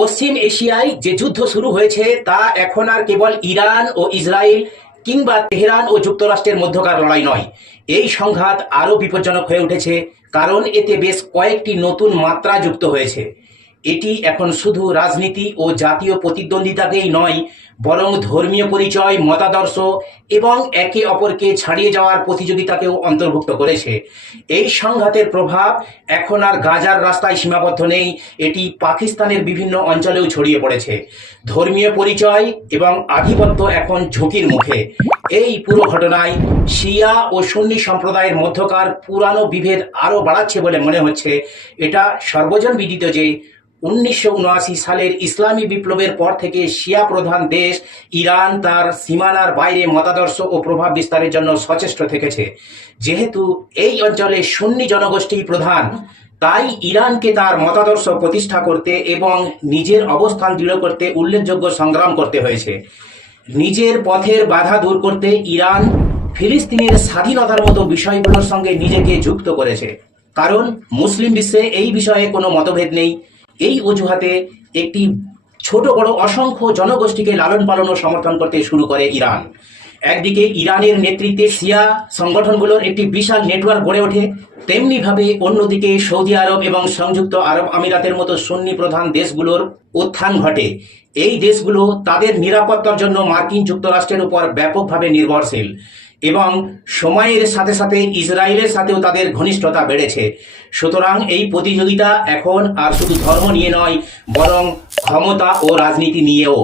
পশ্চিম এশিয়ায় যে যুদ্ধ শুরু হয়েছে তা এখন আর কেবল ইরান ও ইসরায়েল কিংবা তেহরান ও যুক্তরাষ্ট্রের মধ্যকার লড়াই নয়। এই সংঘাত আরও বিপজ্জনক হয়ে উঠেছে, কারণ এতে বেশ কয়েকটি নতুন মাত্রা যুক্ত হয়েছে। এটি এখন শুধু রাজনীতি ও জাতীয় প্রতিদ্বন্দ্বিতাকেই নয়, বরং ধর্মীয় পরিচয়, মতাদর্শ এবং একে অপরকে ছাড়িয়ে যাওয়ার প্রতিযোগিতাকেও অন্তর্ভুক্ত করেছে। এই সংঘাতের প্রভাব এখন আর গাজার রাস্তায় সীমাবদ্ধ নেই, এটি পাকিস্তানের বিভিন্ন অঞ্চলেও ছড়িয়ে পড়েছে। ধর্মীয় পরিচয় এবং আধিপত্য এখন ঝুঁকির মুখে। এই পুরো ঘটনায় শিয়া ও সুন্নি সম্প্রদায়ের মধ্যকার পুরানো বিভেদ আরও বাড়াচ্ছে বলে মনে হচ্ছে। এটা সর্বজন বিদিত যে 1979 সালের ইসলামী বিপ্লবের পর থেকে শিয়া প্রধান দেশ ইরান তার সীমানার বাইরে মতাদর্শ ও প্রভাব বিস্তারের জন্য সচেষ্ট থেকেছে। যেহেতু এই অঞ্চলে সুন্নি জনগোষ্ঠী প্রধান, তাই ইরানকে তার মতাদর্শ প্রতিষ্ঠা করতে এবং নিজের অবস্থান দৃঢ় করতে উল্লেখযোগ্য সংগ্রাম করতে হয়েছে। নিজের পথের বাধা দূর করতে ইরান ফিলিস্তিনের স্বাধীনতার মতো বিষয়গুলোর সঙ্গে নিজেকে যুক্ত করেছে, কারণ মুসলিম বিশ্বে এই বিষয়ে কোনো মতভেদ নেই। এই অজুহাতে একটি ছোট বড় অসংখ্য জনগোষ্ঠীকে লালন পালন ও সমর্থন করতে শুরু করে ইরান। একদিকে ইরানের নেতৃত্বে শিয়া সংগঠনগুলোর একটি বিশাল নেটওয়ার্ক গড়ে ওঠে, তেমনিভাবে অন্যদিকে সৌদি আরব এবং সংযুক্ত আরব আমিরাতের মতো সুন্নি প্রধান দেশগুলোর উত্থান ঘটে। এই দেশগুলো তাদের নিরাপত্তার জন্য মার্কিন যুক্তরাষ্ট্রের উপর ব্যাপকভাবে নির্ভরশীল এবং সময়ের সাথে সাথে ইসরায়েলের সাথেও তাদের ঘনিষ্ঠতা বেড়েছে। সুতরাং এই প্রতিযোগিতা এখন আর শুধু ধর্ম নিয়ে নয়, বরং ক্ষমতা ও রাজনীতি নিয়েও।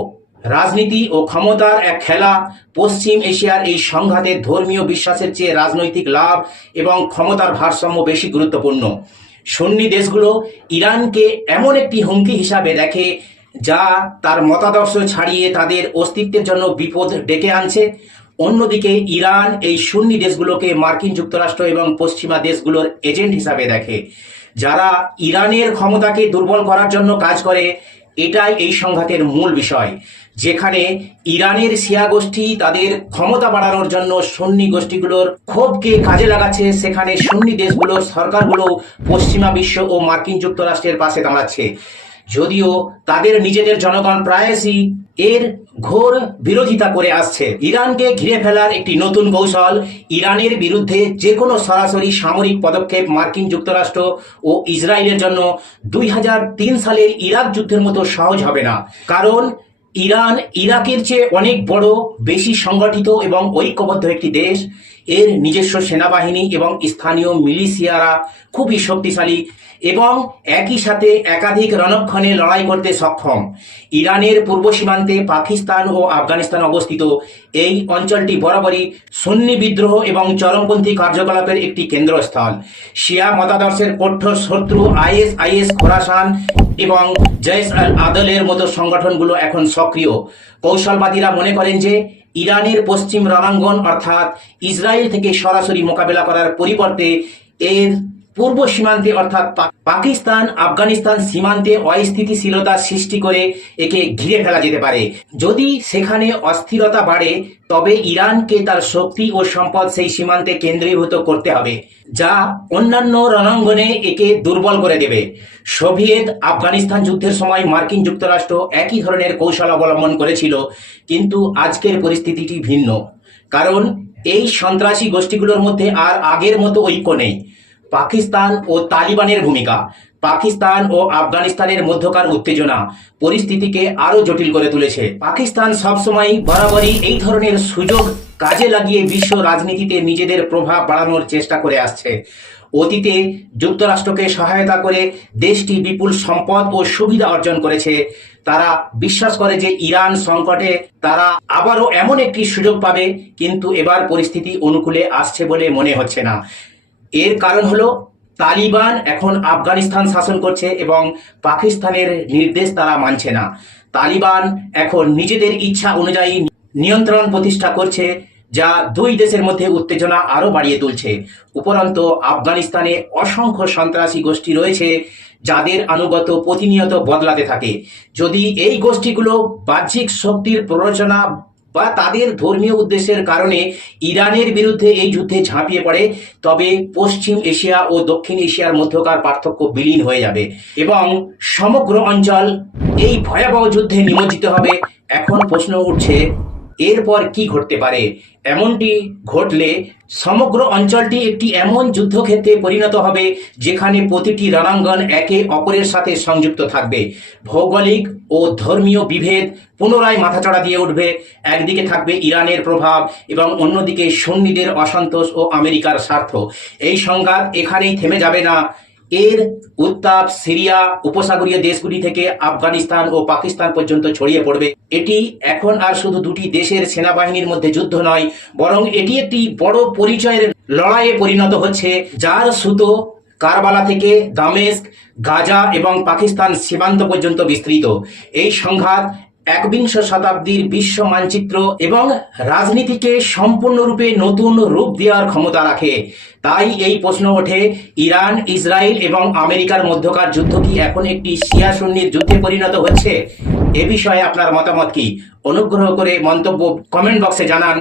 রাজনীতি ও ক্ষমতার এক খেলা। পশ্চিম এশিয়ার এই সংঘাতে ধর্মীয় বিশ্বাসের চেয়ে রাজনৈতিক লাভ এবং ক্ষমতার ভারসাম্য বেশি গুরুত্বপূর্ণ। সুন্নি দেশগুলো ইরানকে এমন একটি হুমকি হিসাবে দেখে যা তার মতাদর্শ ছাড়িয়ে তাদের অস্তিত্বের জন্য বিপদ ডেকে আনছে। অন্যদিকে ইরান এই সুন্নি দেশগুলোকে মার্কিন যুক্তরাষ্ট্র এবং পশ্চিমা দেশগুলোর এজেন্ট হিসাবে দেখে, যারা ইরানের ক্ষমতাকে দুর্বল করার জন্য কাজ করে। এটাই এই সংঘাতের মূল বিষয়, যেখানে ইরানের শিয়া গোষ্ঠী তাদের ক্ষমতা বাড়ানোর জন্য সুন্নি গোষ্ঠীগুলোর ক্ষোভকে কাজে লাগাচ্ছে, সেখানে সুন্নি দেশগুলোর সরকারগুলো পশ্চিমা বিশ্ব ও মার্কিন যুক্তরাষ্ট্রের পাশে দাঁড়াচ্ছে, যদিও তাদের নিজেদের জনগণ প্রায়শই এর ঘোর বিরোধিতা করে আসছে। ইরানকে ঘিরে ফেলার একটি নতুন কৌশল। ইরানের বিরুদ্ধে যে কোনো সরাসরি সামরিক পদক্ষেপ মার্কিন যুক্তরাষ্ট্র ও ইসরায়েলের জন্য 2003 সালের ইরাক যুদ্ধের মতো সহজ হবে না, কারণ ইরান ইরাকের চেয়ে অনেক বড়, বেশি সংগঠিত এবং ঐক্যবদ্ধ একটি দেশ। এর নিজস্ব সেনাবাহিনী এবং স্থানীয় মিলিশিয়ারা খুবই শক্তিশালী এবং একই সাথে একাধিক রণক্ষণে লড়াই করতে সক্ষম। ইরানের পূর্ব সীমান্তে পাকিস্তান ও আফগানিস্তান অবস্থিত। এই অঞ্চলটি বরাবরই সুন্নি বিদ্রোহ এবং চরমপন্থী কার্যকলাপের একটি কেন্দ্রস্থল। শিয়া মতাদর্শের কঠোর শত্রু আইএস খোরাসান এবং জৈশ আল আদলের মতো সংগঠনগুলো এখন সক্রিয়। কৌশলবাদীরা মনে করেন যে ইরানের পশ্চিম রণাঙ্গন অর্থাৎ ইসরায়েল থেকে সরাসরি মোকাবেলা করার পরিবর্তে এর পূর্ব সীমান্তে অর্থাৎ পাকিস্তান আফগানিস্তান সীমান্তে অস্থিতিশীলতা সৃষ্টি করে একে ঘিরে ফেলা যেতে পারে। যদি সেখানে অস্থিরতা বাড়ে, তবে ইরানকে তার শক্তি ও সম্পদ সেই সীমান্তে কেন্দ্রীভূত করতে হবে, যা অন্যান্য রণাঙ্গনে একে দুর্বল করে দেবে। সোভিয়েত আফগানিস্তান যুদ্ধের সময় মার্কিন যুক্তরাষ্ট্র একই ধরনের কৌশল অবলম্বন করেছিল, কিন্তু আজকের পরিস্থিতিটি ভিন্ন, কারণ এই সন্ত্রাসী গোষ্ঠীগুলোর মধ্যে আর আগের মতো ঐক্য নেই। পাকিস্তান ও তালিবানের ভূমিকা। পাকিস্তান ও আফগানিস্তানের মধ্যকার উত্তেজনা পরিস্থিতিকে আরো জটিল করে তুলেছে। পাকিস্তান সবসময় বরাবরই এই ধরনের সুযোগ কাজে লাগিয়ে বিশ্ব রাজনীতিতে নিজেদের প্রভাব বাড়ানোর চেষ্টা করে আসছে। অতীতে যুক্তরাষ্ট্রকে সহায়তা করে দেশটি বিপুল সম্পদ ও সুবিধা অর্জন করেছে। তারা বিশ্বাস করে যে ইরান সংকটে তারা আবারও এমন একটি সুযোগ পাবে, কিন্তু এবার পরিস্থিতি অনুকূলে আসছে বলে মনে হচ্ছে না। এর কারণ হলো তালিবান এখন আফগানিস্তান শাসন করছে এবং পাকিস্তানের নির্দেশ তারা মানছে না। তালিবান এখন নিজেদের ইচ্ছা অনুযায়ী নিয়ন্ত্রণ প্রতিষ্ঠা করছে, যা দুই দেশের মধ্যে উত্তেজনা আরো বাড়িয়ে তুলছে। উপরন্তু আফগানিস্তানে অসংখ্য সন্ত্রাসী গোষ্ঠী রয়েছে, যাদের আনুগত্য প্রতিনিয়ত বদলাতে থাকে। যদি এই গোষ্ঠীগুলো বাহ্যিক শক্তির প্ররোচনা বা তাদের ধর্মীয় উদ্দেশ্যের কারণে ইরানের বিরুদ্ধে এই যুদ্ধে ঝাঁপিয়ে পড়ে, তবে পশ্চিম এশিয়া ও দক্ষিণ এশিয়ার মধ্যকার পার্থক্য বিলীন হয়ে যাবে এবং সমগ্র অঞ্চল এই ভয়াবহ যুদ্ধে নিমজ্জিত হবে। এখন প্রশ্ন উঠছে, এরপর কি ঘটতে পারে? এমনটি ঘটলে সমগ্র অঞ্চলটি একটি এমন যুদ্ধক্ষেত্রে পরিণত হবে যেখানে প্রতিটি রণাঙ্গন একে অপরের সাথে সংযুক্ত থাকবে। ভৌগোলিক ও ধর্মীয় বিভেদ পুনরায় মাথাচাড়া দিয়ে উঠবে। একদিকে থাকবে ইরানের প্রভাব এবং অন্যদিকে সুন্নিদের অসন্তোষ ও আমেরিকার স্বার্থ। এই সংঘাত এখানেই থেমে যাবে না। এর উত্তাপ সিরিয়া উপসাগরীয় দেশগুলি থেকে আফগানিস্তান ও পাকিস্তান পর্যন্ত ছড়িয়ে পড়বে। এটি এখন আর শুধু দুটি দেশের সেনাবাহিনীর মধ্যে যুদ্ধ নয়, বরং এটি একটি বড় পরিচয়ের লড়াইয়ে পরিণত হচ্ছে, যার সুতো কারবালা থেকে দামেস্ক, গাজা এবং পাকিস্তান সীমান্ত পর্যন্ত বিস্তৃত। এই সংঘাত একবিংশ শতাব্দীর বিশ্ব মানচিত্র এবং রাজনীতিকে সম্পূর্ণরূপে নতুন রূপ দেওয়ার ক্ষমতা রাখে। তাই এই প্রশ্ন ওঠে, ইরান, ইসরায়েল এবং আমেরিকার মধ্যকার যুদ্ধ কি এখন একটি শিয়া সুন্নির যুদ্ধে পরিণত হচ্ছে? এ বিষয়ে আপনার মতামত কি? অনুগ্রহ করে মন্তব্য কমেন্ট বক্সে জানান।